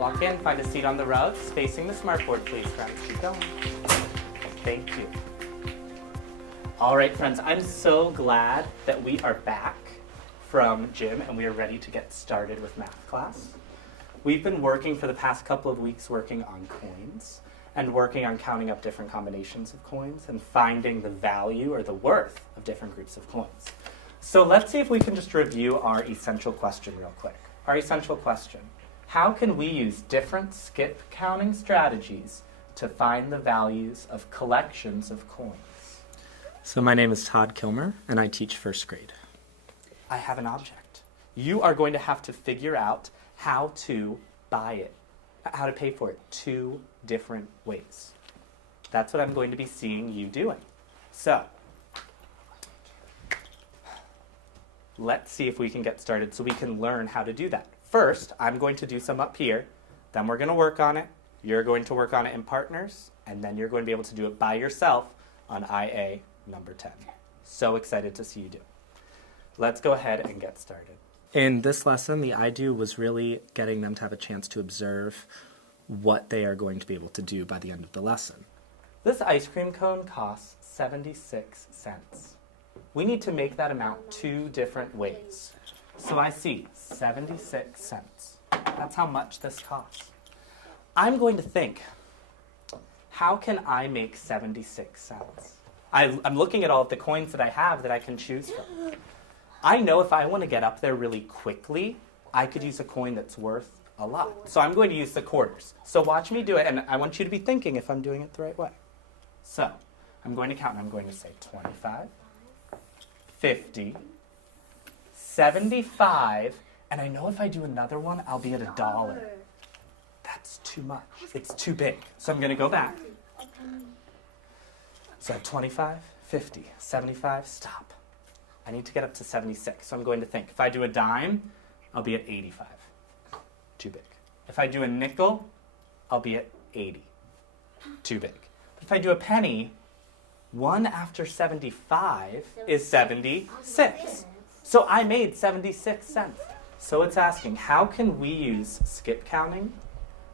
Walk in, find a seat on the rugs, facing the smartboard, please, friends. Keep going. Thank you. All right, friends, I'm so glad that we are back from gym and we are ready to get started with math class. We've been working for the past couple of weeks working on coins and working on counting up different combinations of coins and finding the value or the worth of different groups of coins. So let's see if we can just review our essential question real quick. Our essential question: how can we use different skip counting strategies to find the values of collections of coins? So my name is Todd Kilmer, and I teach first grade. I have an object. You are going to have to figure out how to buy it, how to pay for it, 2 different ways. That's what I'm going to be seeing you doing. So, let's see if we can get started so we can learn how to do that. First, I'm going to do some up here, then we're going to work on it, you're going to work on it in partners, and then you're going to be able to do it by yourself on IA number 10. So excited to see you do it. Let's go ahead and get started. In this lesson, the I do was really getting them to have a chance to observe what they are going to be able to do by the end of the lesson. This ice cream cone costs 76 cents. We need to make that amount 2 different ways. So I see 76 cents. That's how much this costs. I'm going to think, how can I make 76 cents? I'm looking at all of the coins that I have that I can choose from. I know if I want to get up there really quickly, I could use a coin that's worth a lot. So I'm going to use the quarters. So watch me do it, and I want you to be thinking if I'm doing it the right way. So I'm going to count, and I'm going to say 25, 50, 75, and I know if I do another one, I'll be at $1. That's too much. It's too big. So I'm going to go back. So 25, 50, 75, stop. I need to get up to 76, so I'm going to think. If I do a dime, I'll be at 85. Too big. If I do a nickel, I'll be at 80. Too big. If I do a penny, 1 after 75 is 76. So I made 76 cents. So it's asking, how can we use skip counting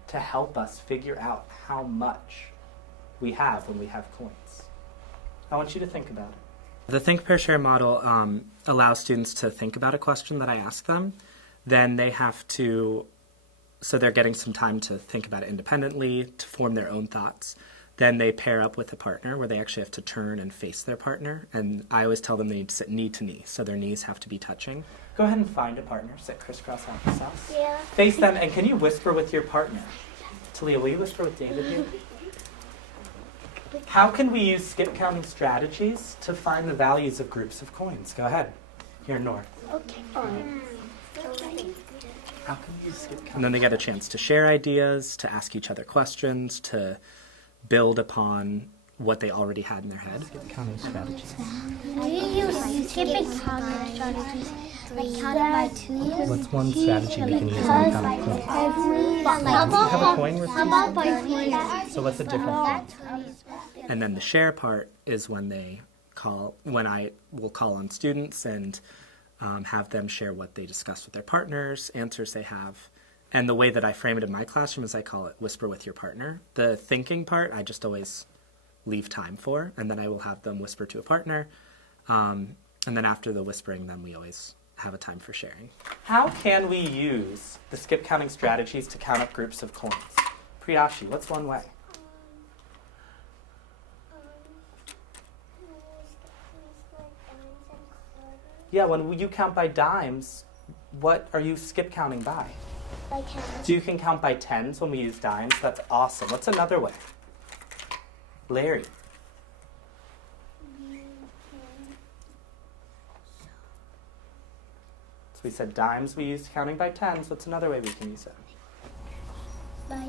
to help us figure out how much we have when we have coins? I want you to think about it. The Think, Pair, Share model allows students to think about a question that I ask them. Then they have to, so they're getting some time to think about it independently, to form their own thoughts. Then they pair up with a partner where they actually have to turn and face their partner. And I always tell them they need to sit knee to knee, so their knees have to be touching. Go ahead and find a partner. Sit crisscross applesauce. Yeah. Face them, and can you whisper with your partner? Talia, will you whisper with David here? How can we use skip counting strategies to find the values of groups of coins? Go ahead. Here, North. Okay. How can we use skip counting? And then they get a chance to share ideas, to ask each other questions, to build upon what they already had in their head. Skip counting strategies. We use skipping counting strategies. Like counting by 2. What's one strategy we can use on counting coins? Have a coin with How about by 3? So what's a different one? And then the share part is when they call, when I will call on students and have them share what they discussed with their partners, answers they have. And the way that I frame it in my classroom is I call it whisper with your partner. The thinking part, I just always leave time for, and then I will have them whisper to a partner. And then after the whispering, then we always have a time for sharing. How can we use the skip counting strategies to count up groups of coins? Priyashi, what's one way? Yeah, when you count by dimes, what are you skip counting by? By 10. So you can count by tens when we use dimes. That's awesome. What's another way? Larry. So we said dimes we used counting by tens. What's another way we can use it? By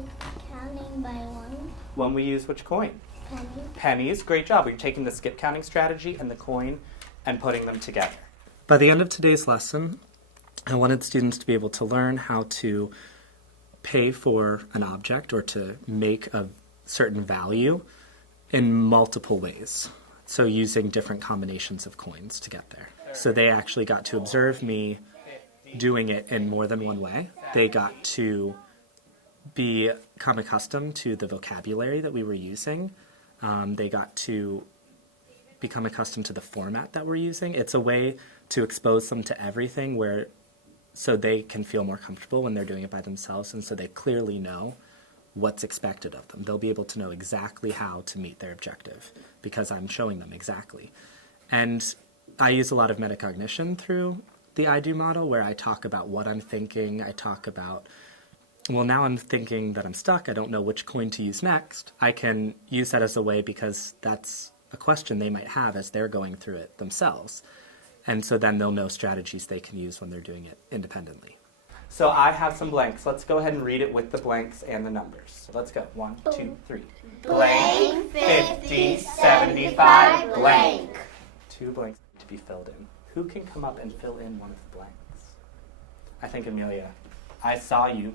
counting by 1. When we use which coin? Penny. Pennies. Great job. We're taking the skip counting strategy and the coin and putting them together. By the end of today's lesson, I wanted students to be able to learn how to pay for an object or to make a certain value in multiple ways. So using different combinations of coins to get there. So they actually got to observe me doing it in more than one way. They got to become accustomed to the vocabulary that we were using. They got to become accustomed to the format that we're using. It's a way to expose them to everything so they can feel more comfortable when they're doing it by themselves, and so they clearly know what's expected of them. They'll be able to know exactly how to meet their objective because I'm showing them exactly. And I use a lot of metacognition through the I do model, where I talk about what I'm thinking. I talk about, well, now I'm thinking that I'm stuck. I don't know which coin to use next. I can use that as a way because that's a question they might have as they're going through it themselves. And so then they'll know strategies they can use when they're doing it independently. So I have some blanks. Let's go ahead and read it with the blanks and the numbers. So let's go. 1, 2, 3. Blank, 50, 75, blank. 2 blanks to be filled in. Who can come up and fill in one of the blanks? I think Amelia. I saw you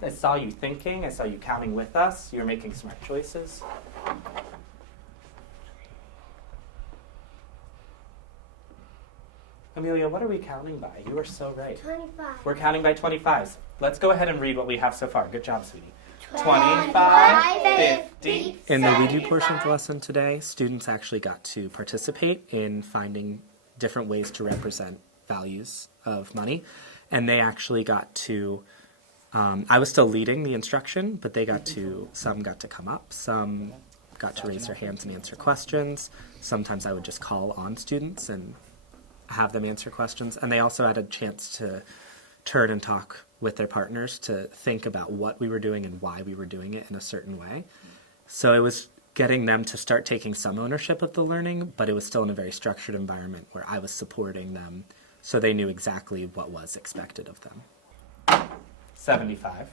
thinking. I saw you counting with us. You were making smart choices. Amelia, what are we counting by? You are so right. 25. We're counting by 25s. Let's go ahead and read what we have so far. Good job, sweetie. 25, 50. In the We Do portion of the lesson today, students actually got to participate in finding different ways to represent values of money. And they actually got to, I was still leading the instruction, but some got to come up, some got to raise their hands and answer questions. Sometimes I would just call on students and have them answer questions. And they also had a chance to turn and talk with their partners to think about what we were doing and why we were doing it in a certain way. So it was getting them to start taking some ownership of the learning, but it was still in a very structured environment where I was supporting them so they knew exactly what was expected of them. 75.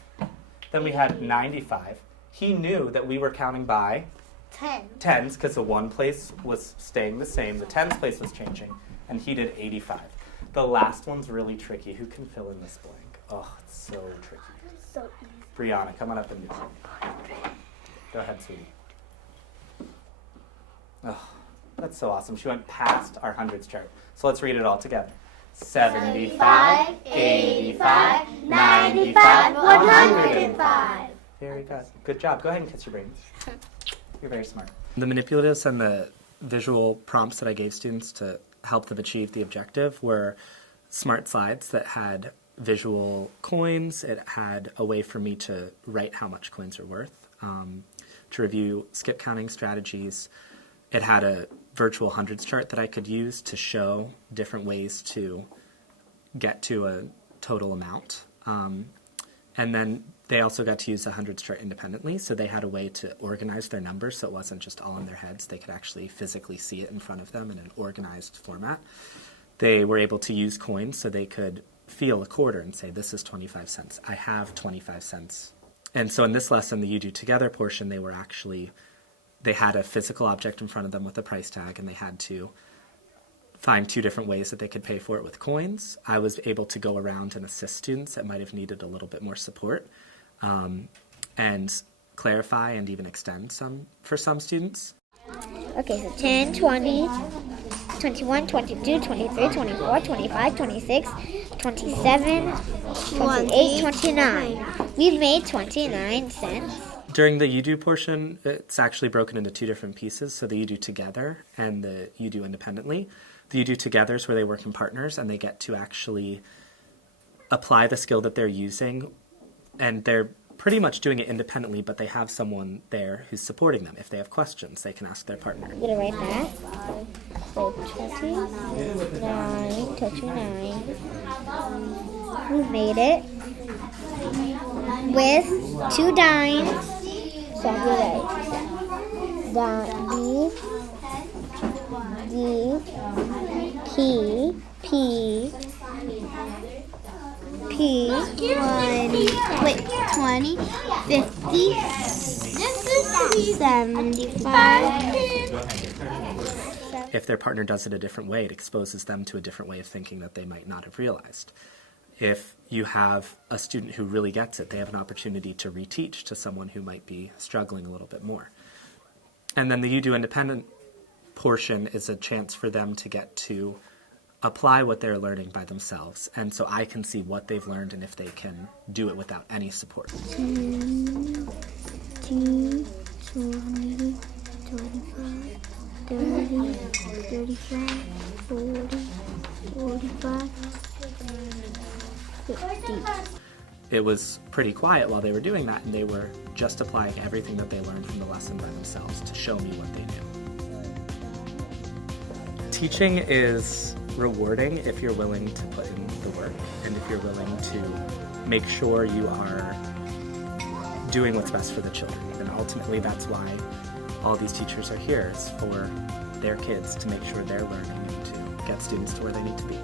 Then we had 95. He knew that we were counting by 10s because the 1 place was staying the same, the 10s place was changing, and he did 85. The last one's really tricky. Who can fill in this blank? Oh, it's so tricky. So easy. Brianna, come on up and do it. Go ahead, sweetie. Oh, that's so awesome. She went past our hundreds chart. So let's read it all together. 75, 85, 95, 105. Very good. Good job. Go ahead and kiss your brains. You're very smart. The manipulatives and the visual prompts that I gave students to help them achieve the objective were smart slides that had visual coins. It had a way for me to write how much coins are worth, to review skip counting strategies. It had a virtual hundreds chart that I could use to show different ways to get to a total amount. And then they also got to use the hundreds chart independently, so they had a way to organize their numbers so it wasn't just all in their heads. They could actually physically see it in front of them in an organized format. They were able to use coins so they could feel a quarter and say, this is 25 cents. I have 25 cents. And so in this lesson, the You Do Together portion, they had a physical object in front of them with a price tag, and they had to find 2 different ways that they could pay for it with coins. I was able to go around and assist students that might have needed a little bit more support, and clarify and even extend for some students. Okay, so 10, 20, 21, 22, 23, 24, 25, 26, 27, 28, 29. We've made 29 cents. During the You Do portion, it's actually broken into 2 different pieces, so the You Do Together and the You Do Independently. The You Do Together is where they work in partners and they get to actually apply the skill that they're using, and they're pretty much doing it independently, but they have someone there who's supporting them. If they have questions, they can ask their partner. I'm going to write that. So 29, 29. We made it with 2 dimes. So I'm going to write D, P, 20, 50, 75. If their partner does it a different way, it exposes them to a different way of thinking that they might not have realized. If you have a student who really gets it, they have an opportunity to reteach to someone who might be struggling a little bit more. And then the You Do Independent portion is a chance for them to get to apply what they're learning by themselves, and so I can see what they've learned and if they can do it without any support. 10, 15, 20, 25, 30, 35, 40, 45, 50. It was pretty quiet while they were doing that, and they were just applying everything that they learned from the lesson by themselves to show me what they knew. Teaching is rewarding if you're willing to put in the work and if you're willing to make sure you are doing what's best for the children. And ultimately that's why all these teachers are here, is for their kids, to make sure they're learning and to get students to where they need to be.